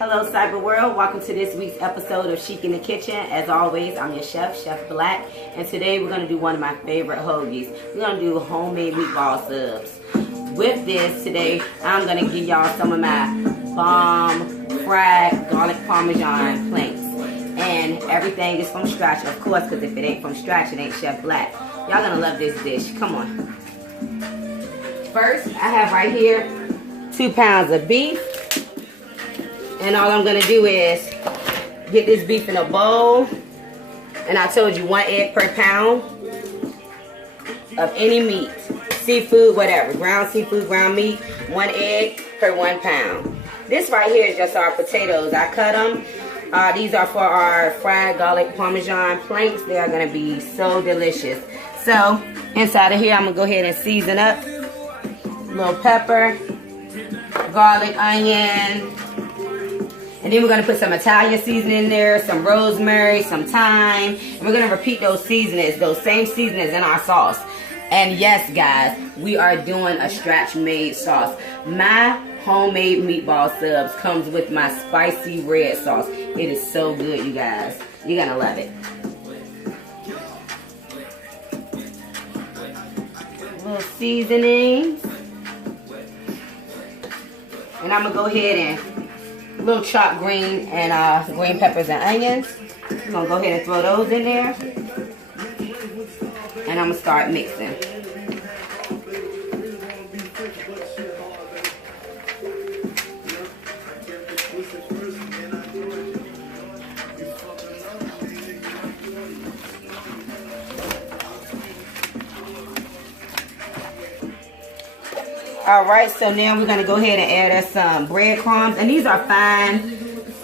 Hello Cyber World, welcome to this week's episode of Chic in the Kitchen. As always, I'm your chef, Chef Black, and today we're going to do one of my favorite hoagies. We're going to do homemade meatball subs. With this today, I'm going to give y'all some of my bomb fried garlic parmesan planks. And everything is from scratch, of course, because if it ain't from scratch, it ain't Chef Black. Y'all going to love this dish. Come on. First, I have right here 2 pounds of beef. And all I'm going to do is get this beef in a bowl. And I told you 1 egg per pound of any meat. Seafood, whatever. Ground seafood, ground meat. 1 egg per 1 pound. This right here is just our potatoes. I cut them. These are for our fried garlic parmesan planks. They are going to be so delicious. So, inside of here, I'm going to go ahead and season up. A little pepper, garlic, onion. And then we're going to put some Italian seasoning in there, some rosemary, some thyme. And we're going to repeat those seasonings, those same seasonings in our sauce. And yes, guys, we are doing a scratch-made sauce. My homemade meatball subs comes with my spicy red sauce. It is so good, you guys. You're going to love it. A little seasoning. And I'm going to go ahead and little chopped green and green peppers and onions. I'm going to go ahead and throw those in there. And I'm going to start mixing. Alright, so now we're going to go ahead and add us some breadcrumbs. And these are fine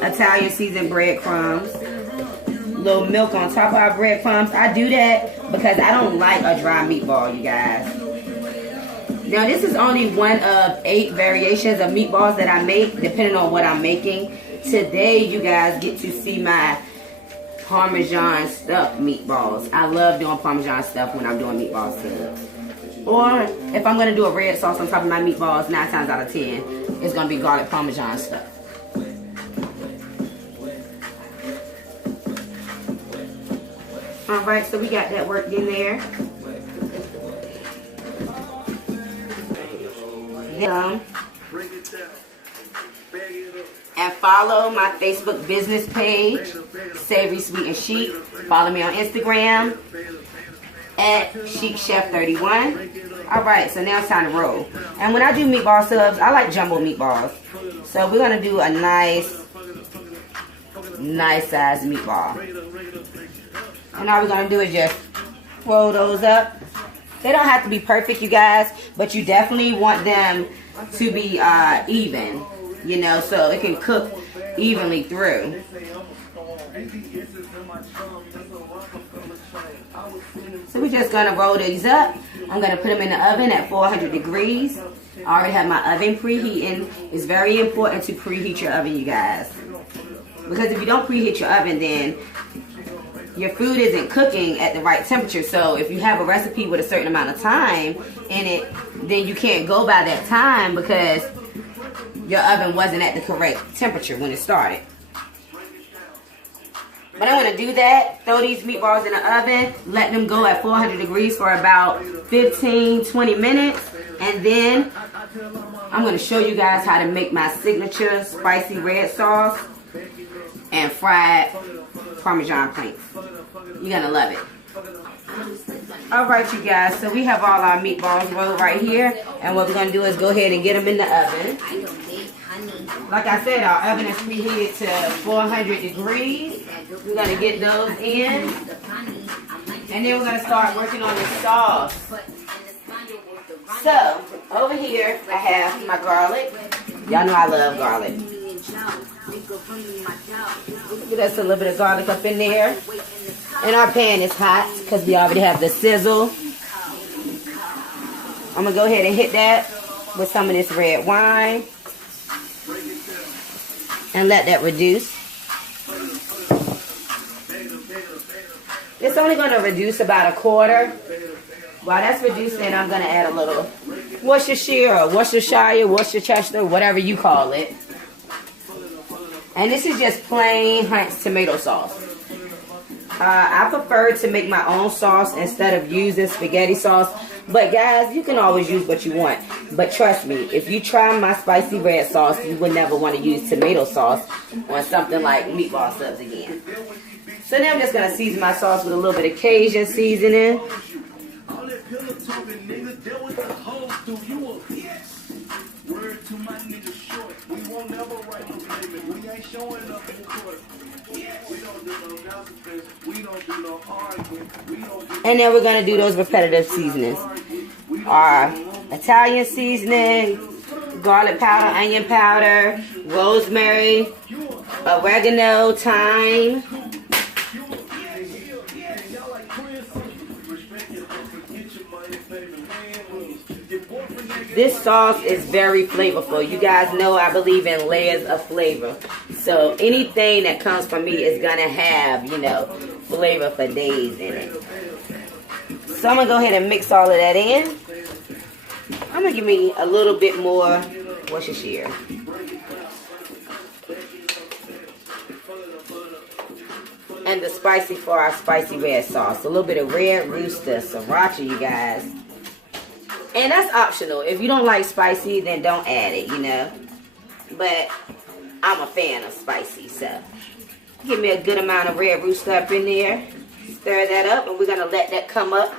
Italian seasoned breadcrumbs. A little milk on top of our breadcrumbs. I do that because I don't like a dry meatball, you guys. Now this is only one of 8 variations of meatballs that I make, depending on what I'm making. Today you guys get to see my Parmesan stuffed meatballs. I love doing Parmesan stuff when I'm doing meatball subs. Or if I'm going to do a red sauce on top of my meatballs, 9 times out of 10, it's going to be garlic Parmesan stuff. Alright, so we got that worked in there. And follow my Facebook business page, Savory Sweet and Chic. Follow me on Instagram at Chic Chef 31. Alright, so now it's time to roll. And when I do meatball subs, I like jumbo meatballs. So we're going to do a nice size meatball. And all we're going to do is just roll those up. They don't have to be perfect, you guys, but you definitely want them to be even, you know, so it can cook evenly through. So we're just going to roll these up. I'm going to put them in the oven at 400 degrees. I already have my oven preheating. It's very important to preheat your oven, you guys. Because if you don't preheat your oven, then your food isn't cooking at the right temperature. So if you have a recipe with a certain amount of time in it, then you can't go by that time because your oven wasn't at the correct temperature when it started. But I'm going to do that, throw these meatballs in the oven, let them go at 400 degrees for about 15-20 minutes. And then I'm going to show you guys how to make my signature spicy red sauce and fried Parmesan planks. You're going to love it. Alright, you guys, so we have all our meatballs rolled right here. And what we're going to do is go ahead and get them in the oven. Like I said, our oven is preheated to 400 degrees. We're going to get those in. And then we're going to start working on the sauce. So, over here, I have my garlic. Y'all know I love garlic. Get us a little bit of garlic up in there. And our pan is hot because we already have the sizzle. I'm going to go ahead and hit that with some of this red wine. And let that reduce. It's only going to reduce about 1/4. While that's reducing, I'm going to add a little Worcestershire or Worcestershire, Worcestershire, whatever you call it. And this is just plain Heinz tomato sauce. I prefer to make my own sauce instead of using spaghetti sauce. But guys, you can always use what you want. But trust me, if you try my spicy red sauce, you would never want to use tomato sauce on something like meatball subs again. So now I'm just going to season my sauce with a little bit of Cajun seasoning. And then we're going to do those repetitive seasonings. Our Italian seasoning, garlic powder, onion powder, rosemary, oregano, thyme. This sauce is very flavorful. You guys know I believe in layers of flavor. So anything that comes from me is going to have, you know, flavor for days in it. So I'm going to go ahead and mix all of that in. I'm going to give me a little bit more Worcestershire. And the spicy for our spicy red sauce. A little bit of red rooster, sriracha, you guys. And that's optional. If you don't like spicy, then don't add it, you know. But I'm a fan of spicy, so give me a good amount of red rooster up in there. Stir that up, and we're going to let that come up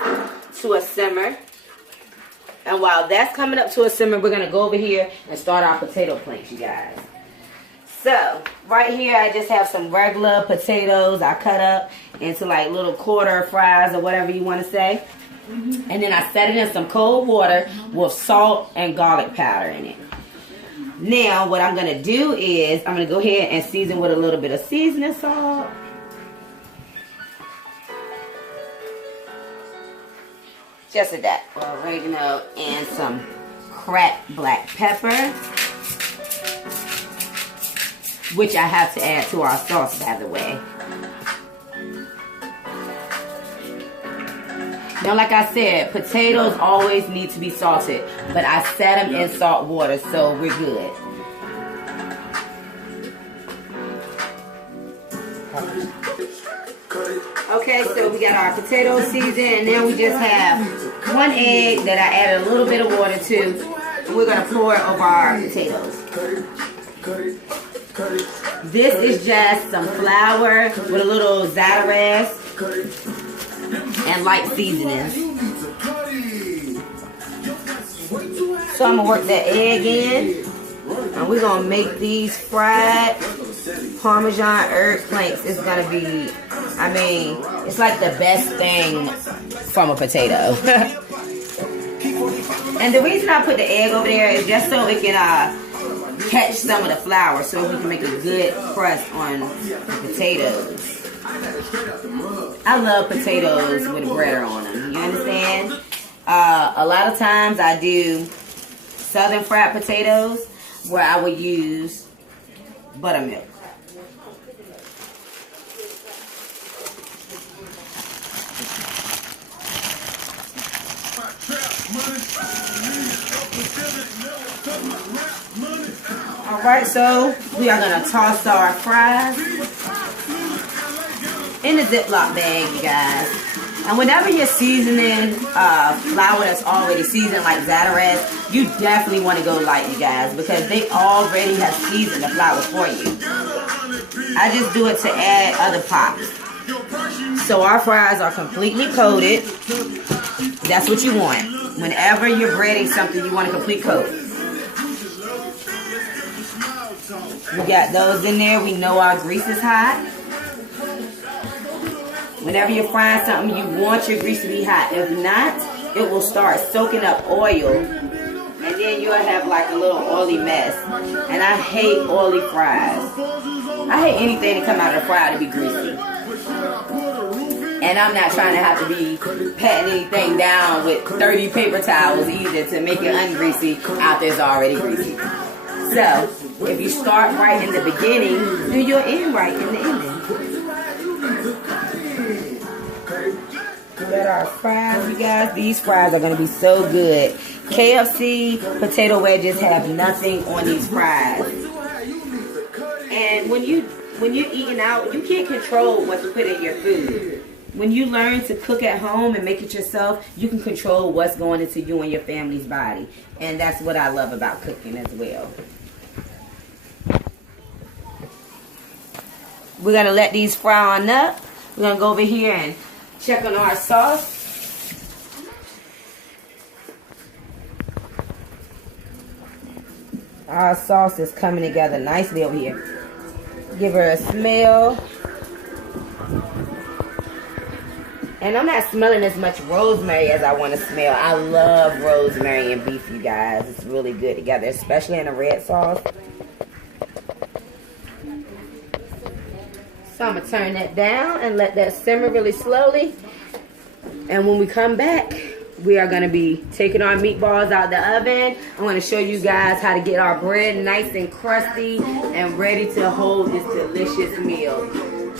to a simmer. And while that's coming up to a simmer, we're going to go over here and start our potato planks, you guys. So, right here, I just have some regular potatoes I cut up into like little quarter fries or whatever you want to say. And then I set it in some cold water with salt and garlic powder in it. Now, what I'm going to do is I'm going to go ahead and season with a little bit of seasoning salt. Just a that. Oregano and some cracked black pepper, which I have to add to our sauce, by the way. Now, like I said, potatoes always need to be salted, but I set them in salt water, so we're good. Okay, so we got our potato seasoned, and then we just have 1 egg that I added a little bit of water to. And we're going to pour it over our potatoes. This is just some flour with a little za'atarez and light seasonings. So I'm going to work that egg in. And we're going to make these fried Parmesan herb planks. It's going to be, I mean, it's like the best thing from a potato. And the reason I put the egg over there is just so it can catch some of the flour, so we can make a good crust on the potatoes. I love potatoes with bread on them. You understand? A lot of times I do southern fried potatoes where I would use buttermilk. Alright, so we are going to toss our fries in a Ziploc bag, you guys. And whenever you're seasoning flour that's already seasoned like za'atarez, you definitely want to go light, you guys, because they already have seasoned the flour for you. I just do it to add other pops. So our fries are completely coated. That's what you want. Whenever you're breading something, you want a complete coat. We got those in there. We know our grease is hot. Whenever you're frying something, you want your grease to be hot. If not, it will start soaking up oil. And then you'll have like a little oily mess. And I hate oily fries. I hate anything that come out of the fry to be greasy. And I'm not trying to have to be patting anything down with 30 paper towels either to make it ungreasy after it's already greasy. So, if you start right in the beginning, then you'll end right in the ending. Got our fries, you guys. These fries are going to be so good. KFC potato wedges have nothing on these fries. And when you're eating out, you can't control what's put in your food. When you learn to cook at home and make it yourself, you can control what's going into you and your family's body. And that's what I love about cooking as well. We're going to let these fry on up. We're going to go over here and check on our sauce. Our sauce is coming together nicely over here. Give her a smell. And I'm not smelling as much rosemary as I want to smell. I love rosemary and beef, you guys. It's really good together, especially in a red sauce. So I'm going to turn that down and let that simmer really slowly. And when we come back, we are going to be taking our meatballs out the oven. I'm going to show you guys how to get our bread nice and crusty and ready to hold this delicious meal.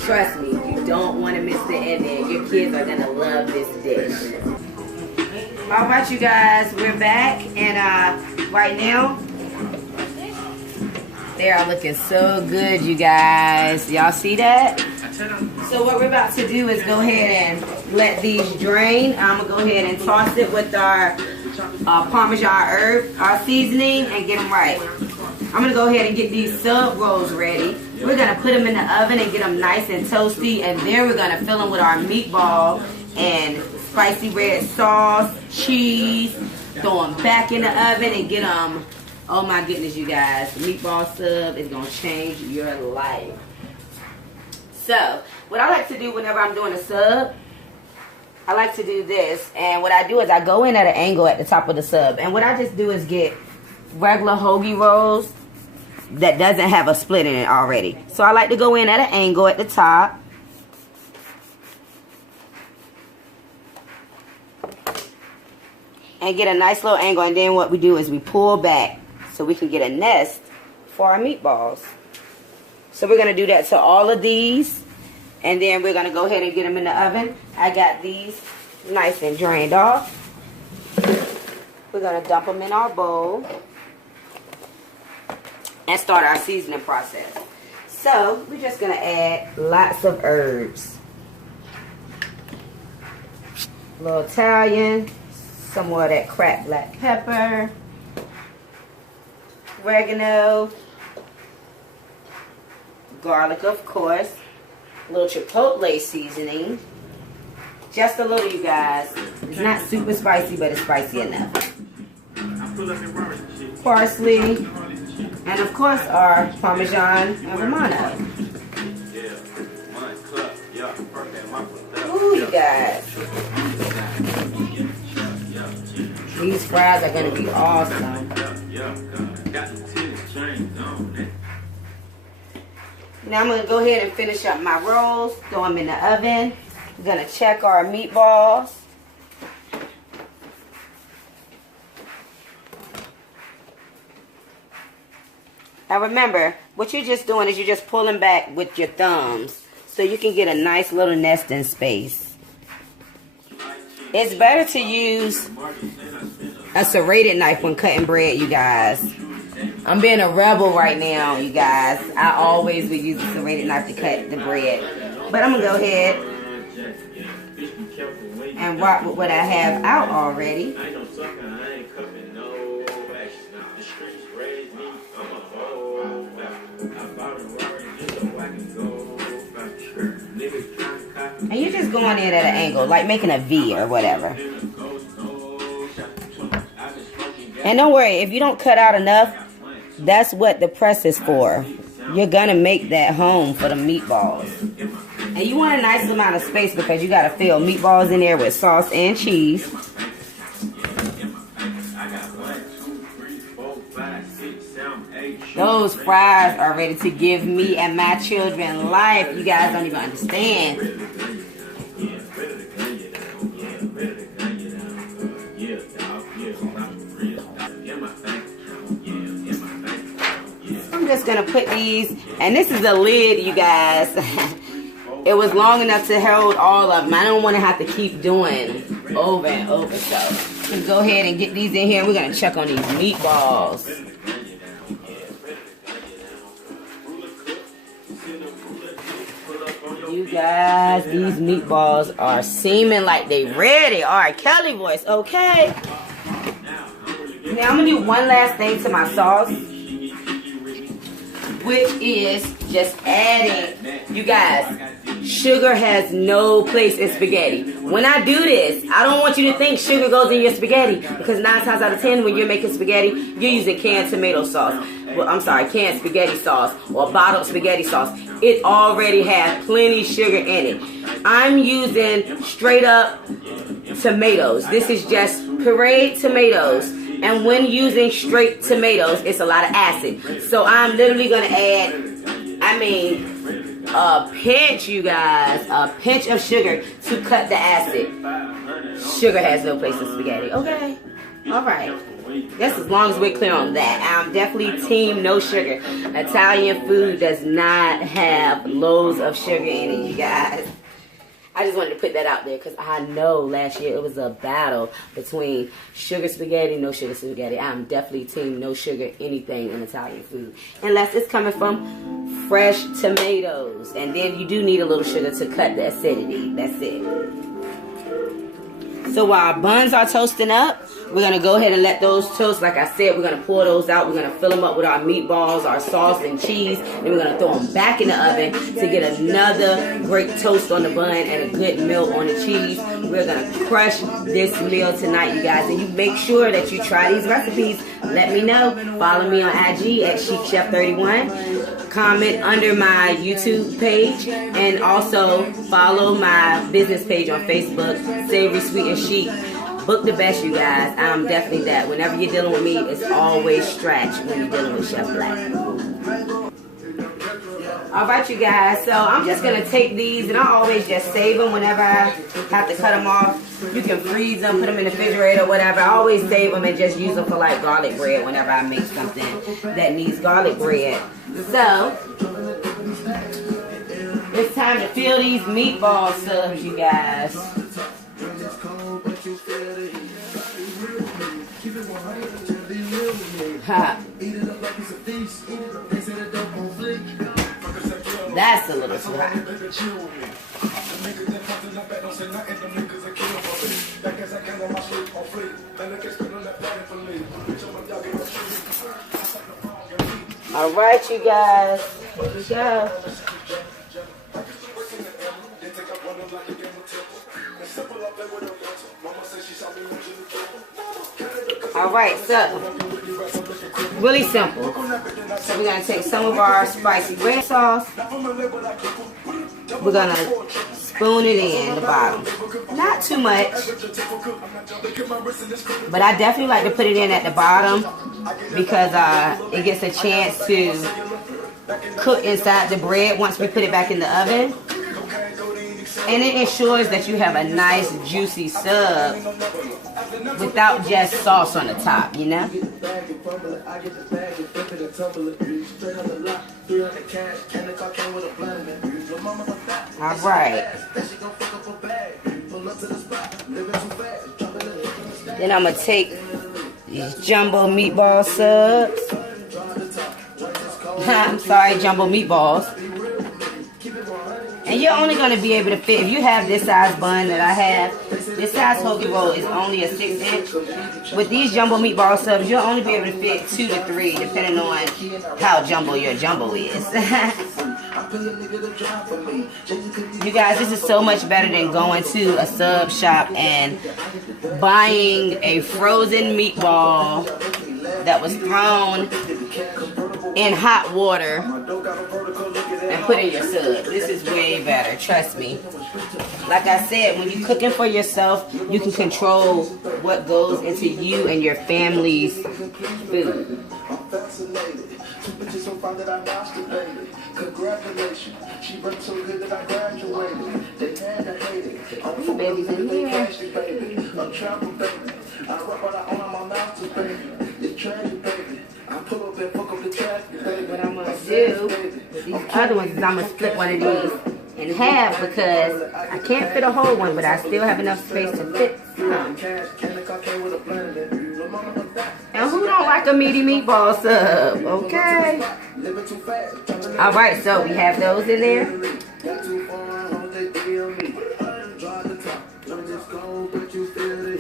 Trust me, you don't want to miss the ending. Your kids are going to love this dish. All right, you guys, we're back. And right now, they are looking so good, you guys. Y'all see that? So what we're about to do is go ahead and let these drain. I'm going to go ahead and toss it with our Parmesan herb, our seasoning, and get them right. I'm going to go ahead and get these sub rolls ready. We're going to put them in the oven and get them nice and toasty. And then we're going to fill them with our meatball and spicy red sauce, cheese. Throw them back in the oven and get them. Oh my goodness, you guys. The meatball sub is going to change your life. So, what I like to do whenever I'm doing a sub, I like to do this. And what I do is I go in at an angle at the top of the sub. And what I just do is get regular hoagie rolls that doesn't have a split in it already. So I like to go in at an angle at the top. And get a nice little angle. And then what we do is we pull back so we can get a nest for our meatballs. So we're going to do that to all of these. And then we're going to go ahead and get them in the oven. I got these nice and drained off. We're going to dump them in our bowl. And start our seasoning process. So, we're just going to add lots of herbs. A little Italian. Some more of that cracked black pepper. Oregano. Garlic, of course. A little chipotle seasoning. Just a little, you guys. It's not super spicy, but it's spicy enough. Parsley. And of course our Parmesan and Romano. Ooh, you guys. These fries are going to be awesome. Now I'm going to go ahead and finish up my rolls. Throw them in the oven. I'm going to check our meatballs. Now remember, what you're just doing is you're just pulling back with your thumbs so you can get a nice little nesting space. It's better to use a serrated knife when cutting bread, you guys. I'm being a rebel right now, you guys. I always would use a serrated knife to cut the bread. But I'm going to go ahead and rock with what I have out already. And you're just going in at an angle, like making a V or whatever. And don't worry, if you don't cut out enough, that's what the press is for. You're going to make that home for the meatballs. And you want a nice amount of space because you got to fill meatballs in there with sauce and cheese. Those fries are ready to give me and my children life. You guys don't even understand. I'm just going to put these, and this is the lid, you guys. It was long enough to hold all of them. I don't want to have to keep doing over and over. So let's go ahead and get these in here. We're going to check on these meatballs. You guys, these meatballs are seeming like they ready. All right, Kelly voice, okay. Now I'm gonna do one last thing to my sauce, which is just adding, you guys, sugar has no place in spaghetti. When I do this, I don't want you to think sugar goes in your spaghetti, because 9 times out of 10 when you're making spaghetti, you're using canned tomato sauce. Well, I'm sorry, canned spaghetti sauce or bottled spaghetti sauce. It already has plenty sugar in it. I'm using straight up tomatoes. This is just pureed tomatoes. And when using straight tomatoes, it's a lot of acid. So I'm literally going to add, a pinch, you guys. A pinch of sugar to cut the acid. Sugar has no place in spaghetti. Okay. All right. That's as long as we're clear on that. I'm definitely team no sugar. Italian food does not have loads of sugar in it, you guys. I just wanted to put that out there because I know last year it was a battle between sugar spaghetti, no sugar spaghetti. I'm definitely team no sugar anything in Italian food. Unless it's coming from fresh tomatoes. And then you do need a little sugar to cut the acidity. That's it. So while our buns are toasting up, we're going to go ahead and let those toast. Like I said, we're going to pour those out. We're going to fill them up with our meatballs, our sauce, and cheese. Then we're going to throw them back in the oven to get another great toast on the bun and a good melt on the cheese. We're going to crush this meal tonight, you guys. And you make sure that you try these recipes. Let me know. Follow me on IG at ChicChef31. Comment under my YouTube page. And also follow my business page on Facebook, Savory, Sweet, and Chic. Book the best, you guys. I'm definitely that. Whenever you're dealing with me, it's always stretch when you're dealing with Chef Black. Alright, you guys. So I'm just going to take these, and I always just save them whenever I have to cut them off. You can freeze them, put them in the refrigerator, whatever. I always save them and just use them for like garlic bread whenever I make something that needs garlic bread. So it's time to fill these meatball subs, you guys. Ha. That's a little too hot. All right, you guys. Here we go. All right, so really simple. So we're gonna take some of our spicy red sauce. We're gonna spoon it in the bottom. Not too much, but I definitely like to put it in at the bottom because it gets a chance to cook inside the bread once we put it back in the oven. And it ensures that you have a nice juicy sub without just sauce on the top, you know? All right. Then I'm going to take these jumbo meatball subs. I'm sorry, jumbo meatballs. And you're only going to be able to fit, if you have this size bun that I have, this size hoagie roll is only a 6-inch. With these jumbo meatball subs, you'll only be able to fit 2 to 3, depending on how jumbo your jumbo is. You guys, this is so much better than going to a sub shop and buying a frozen meatball that was thrown in hot water and put in your sub. This is way better, trust me. Like I said, when you're cooking for yourself, you can control what goes into you and your family's food. These babies in here. What I'm going to do with these other ones is I'm going to split one of these in half because I can't fit a whole one, but I still have enough space to fit some. And who don't like a meaty meatball sub? Okay. Alright, so we have those in there.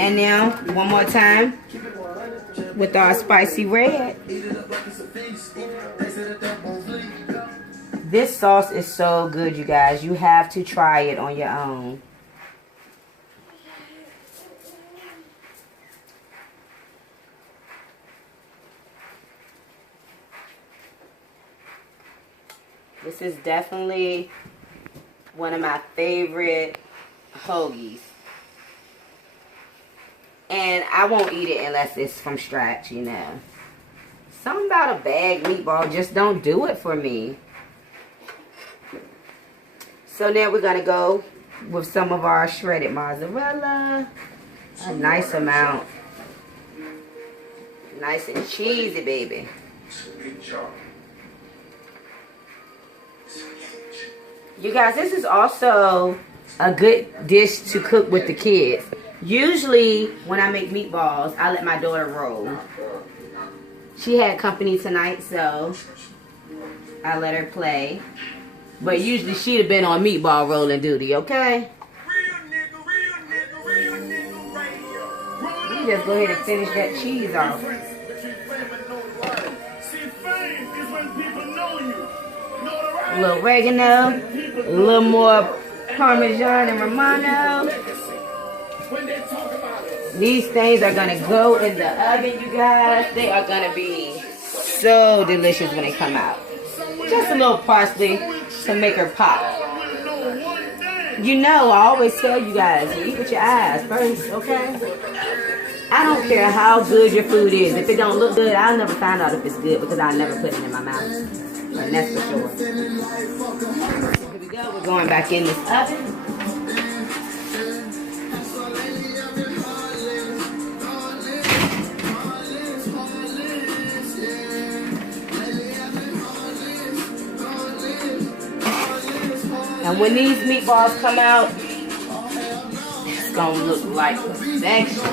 in there one more time with our spicy red. This sauce is so good, you guys. You have to try it on your own. This is definitely one of my favorite hoagies. And I won't eat it unless it's from scratch, you know. Something about a bagged meatball just don't do it for me. So now we're going to go with some of our shredded mozzarella. A nice amount. Nice and cheesy, baby. You guys, this is also a good dish to cook with the kids. Usually, when I make meatballs, I let my daughter roll. She had company tonight, so I let her play. But usually, she'd have been on meatball rolling duty, okay? Let me just go ahead and finish that cheese off. A little oregano, a little more Parmesan and Romano. These things are going to go in the oven, you guys. They are going to be so delicious when they come out. Just a little parsley to make her pop. You know, I always tell you guys, you eat with your eyes first, okay? I don't care how good your food is. If it don't look good, I'll never find out if it's good because I'll never put it in my mouth. And that's for sure. Here we go. We're going back in this oven. And when these meatballs come out, it's gonna look like perfection.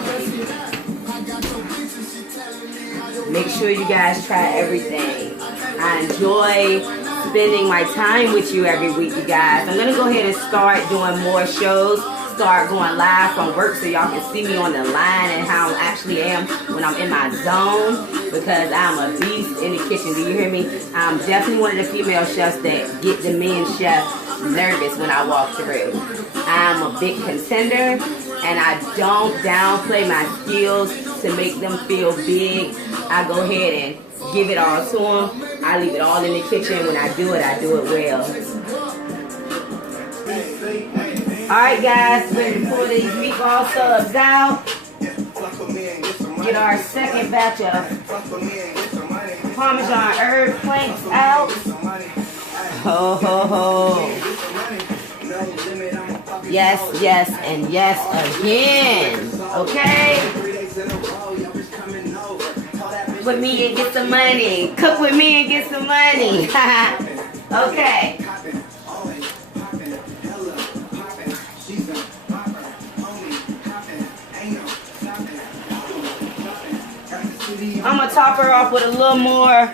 Make sure you guys try everything. I enjoy spending my time with you every week, you guys. I'm going to go ahead and start doing more shows. Start going live from work so y'all can see me on the line and how I actually am when I'm in my zone. Because I'm a beast in the kitchen. Do you hear me? I'm definitely one of the female chefs that get the men chef nervous when I walk through. I'm a big contender. And I don't downplay my skills to make them feel big. I go ahead and give it all to them. I leave it all in the kitchen. When I do it well. Alright guys, ready to pull these meatball subs out. Get our second batch of Parmesan herb planks out. Ho ho ho. Yes, yes, and yes again. Okay? With me and get some money. Cook with me and get some money. Okay. I'm going to top her off with a little more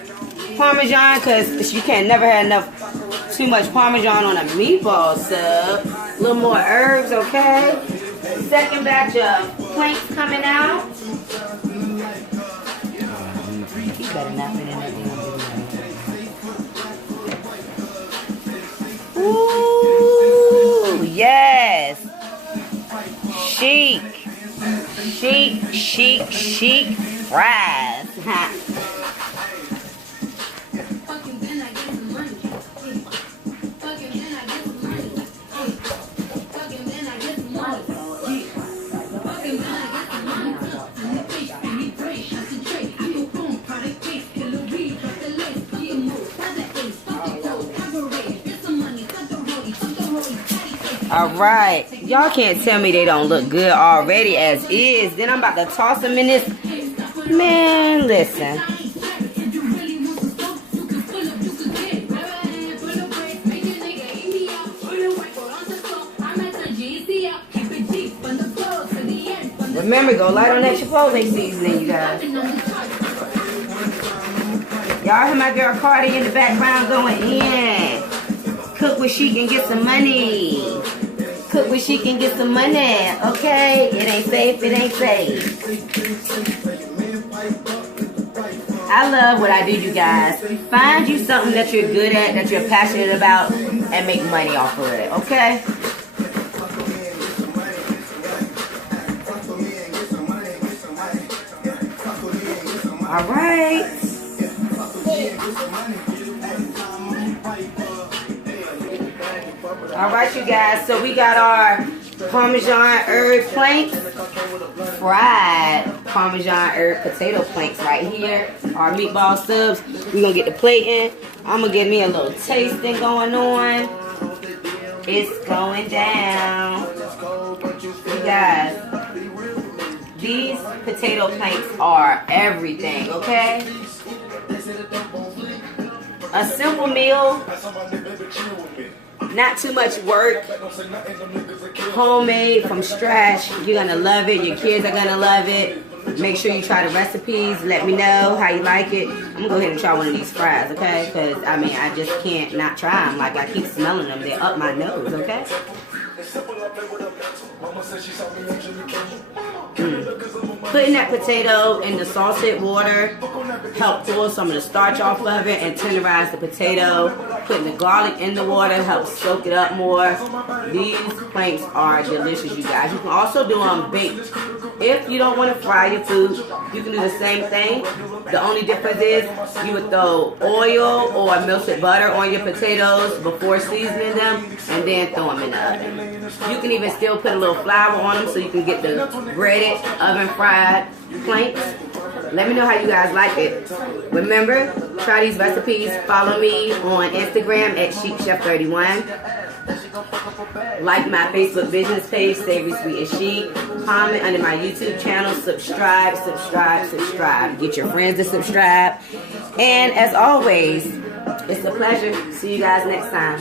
Parmesan because you can never have too much Parmesan on a meatball sub. A little more herbs, okay? Second batch of planks coming out. You better not put in that damn. Ooh, yes. Chic. Chic, chic, chic fries. Alright, y'all can't tell me they don't look good already as is. Then I'm about to toss them in this. Man, listen. Remember, go light on that Chipotle seasoning, you guys. Y'all hear my girl Cardi in the background going in. Cook with Chic and get some money. Cook with Chic and get some money, okay? It ain't safe, it ain't safe. I love what I do, you guys. Find you something that you're good at, that you're passionate about, and make money off of it, okay? All right. All right, you guys. So we got our Parmesan herb planks, fried Parmesan herb potato planks right here. Our meatball subs. We're gonna get the plate in. I'm gonna get me a little tasting going on. It's going down. You guys, these potato planks are everything, okay? A simple meal, not too much work, homemade from scratch. You're gonna love it. Your kids are gonna love it. Make sure you try the recipes. Let me know how you like it. I'm gonna go ahead and try one of these fries, okay? Because I mean, I just can't not try them. Like, I keep smelling them. They're up my nose, okay? Putting that potato in the salted water help pull some of the starch off of it and tenderize the potato. Putting the garlic in the water helps soak it up more. These planks are delicious, you guys. You can also do them baked. If you don't want to fry your food, you can do the same thing. The only difference is you would throw oil or melted butter on your potatoes before seasoning them and then throw them in the oven. You can even still put a little flour on them so you can get the breaded oven fried planks. Let me know how you guys like it. Remember, try these recipes. Follow me on Instagram at ChicChef31. Like my Facebook business page, Savory Sweet and Chic. Comment under my YouTube channel. Subscribe, subscribe, subscribe. Get your friends to subscribe. And as always, it's a pleasure. See you guys next time.